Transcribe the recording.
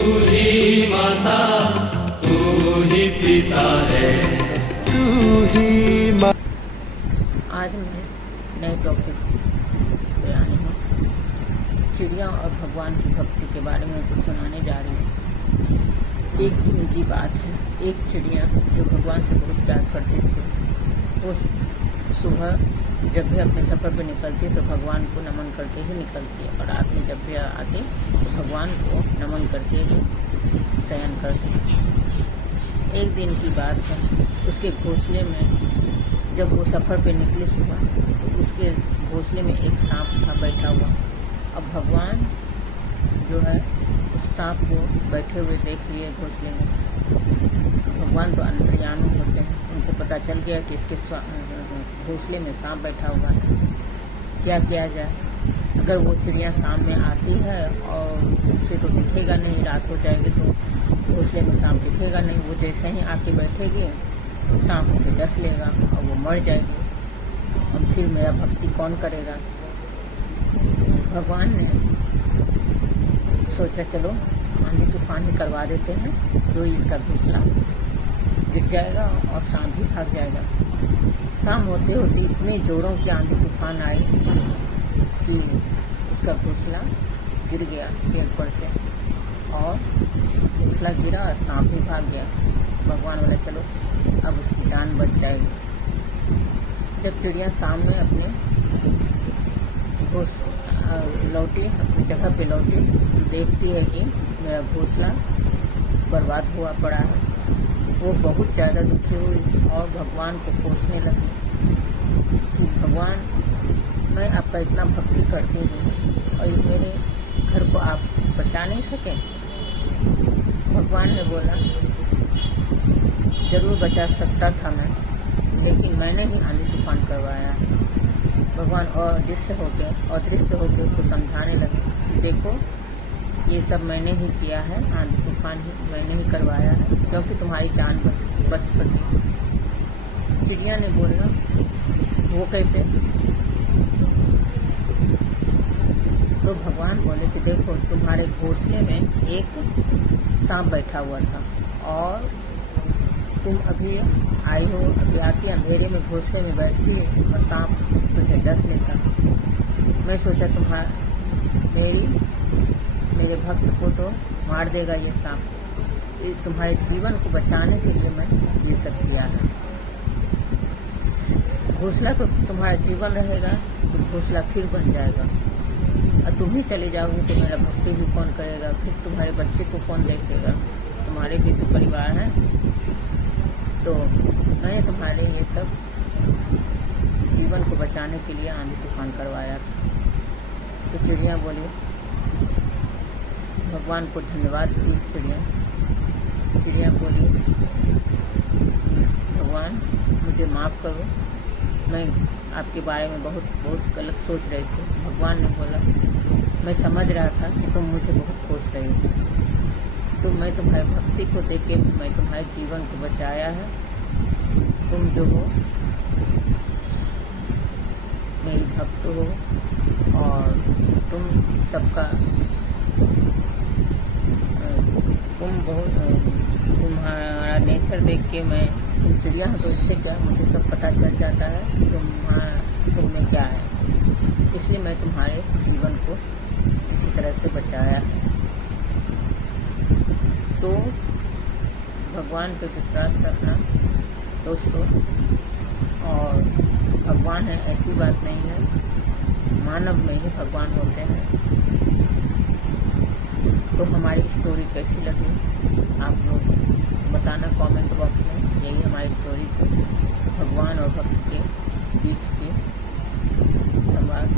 तू ही माता, तू ही पिता है, तू ही माँ। आज मैं नए टॉपिक पे आई हूँ। चिड़िया और भगवान की भक्ति के बारे में कुछ सुनाने जा रही हूँ। एक दिन की बात है, एक चिड़िया जो भगवान से बहुत प्यार करती थी, वो सुबह जब भी अपने सफ़र पर निकलती है तो भगवान को नमन करते ही निकलती है, और रात में जब भी आती तो भगवान को नमन करते ही शयन करती। एक दिन की बात है, उसके घोंसले में जब वो सफ़र पे निकली सुबह, तो उसके घोंसले में एक सांप था बैठा हुआ। अब भगवान जो है उस सांप को बैठे हुए देख लिए घोंसले में। भगवान तो अंतर्यामी होते हैं, उनको पता चल गया कि इसके घोंसले में सांप बैठा हुआ है। क्या किया जाए? अगर वो चिड़िया सामने आती है और उसे तो दिखेगा नहीं, रात हो जाएगी तो घोंसले में सांप दिखेगा नहीं। वो जैसे ही आके बैठेगी सांप उसे डस लेगा और वो मर जाएगी, और फिर मेरा भक्ति कौन करेगा? भगवान ने सोचा चलो आंधी तूफान ही करवा देते हैं, जो इसका घोंसला गिर जाएगा और सांप भी भाग जाएगा। शाम होते होते इतने जोरों की आंधी तूफान आई कि उसका घोंसला गिर गया पेड़ पर से, और घोंसला गिरा और सांप भी भाग गया। भगवान बोला चलो अब उसकी जान बच जाएगी। जब चिड़िया शाम में अपने लौटी, अपनी जगह पे लौटी, तो देखती है कि मेरा घोंसला बर्बाद हुआ पड़ा है। वो बहुत ज़्यादा दुखी हुई और भगवान को कोसने लगी कि भगवान, मैं आपका इतना भक्ति करती हूँ और मेरे घर को आप बचा नहीं सके। भगवान ने बोला ज़रूर बचा सकता था मैं, लेकिन मैंने ही आंधी तूफान करवाया है। भगवान अदृश्य होकर उसको समझाने लगे, देखो ये सब मैंने ही किया है, आंधी तूफान ही मैंने ही करवाया है, क्योंकि तुम्हारी जान बच सके। चिड़िया ने बोला वो कैसे? तो भगवान बोले कि देखो तुम्हारे घोंसले में एक सांप बैठा हुआ था, और तुम अभी आई हो, अभी आती अंधेरे में घोंसले में बैठती और सांप तुझे डस लेता। मैं सोचा मेरे भक्त को तो मार देगा ये सांप, तुम्हारे जीवन को बचाने के लिए मैं ये सब किया है। घोंसला तो तुम्हारा जीवन रहेगा तो घोंसला फिर बन जाएगा, और तुम ही चले जाओगे तो मेरा भक्ति भी कौन करेगा? फिर तुम्हारे बच्चे को कौन देखेगा? तुम्हारे भी तो परिवार है। तो मैंने तुम्हारे ये सब जीवन को बचाने के लिए आंधी तूफान करवाया था। तो चिड़िया बोली, भगवान को धन्यवाद दी। चिड़िया बोली, भगवान मुझे माफ़ करो, मैं आपके बारे में बहुत गलत सोच रही थी। भगवान ने बोला, मैं समझ रहा था कि तुम मुझे बहुत खोज रही थी, तो मैं तुम्हारी भक्ति को देख के मैं तुम्हारे जीवन को बचाया है। तुम जो हो मेरी भक्त हो, और तुम सबका तुम्हारा नेचर देख के मैं, तुम चिड़िया हो तो इससे क्या, मुझे सब पता चल जाता है तुम में क्या है, इसलिए मैं तुम्हारे जीवन को इसी तरह से बचाया है। तो भगवान पे विश्वास रखना दोस्तों, और भगवान है ऐसी बात नहीं है, मानव में ही भगवान होते हैं। तो हमारी स्टोरी कैसी लगी आप लोग बताना कमेंट बॉक्स में। यही हमारी स्टोरी थी, भगवान और भक्त के बीच की संवाद।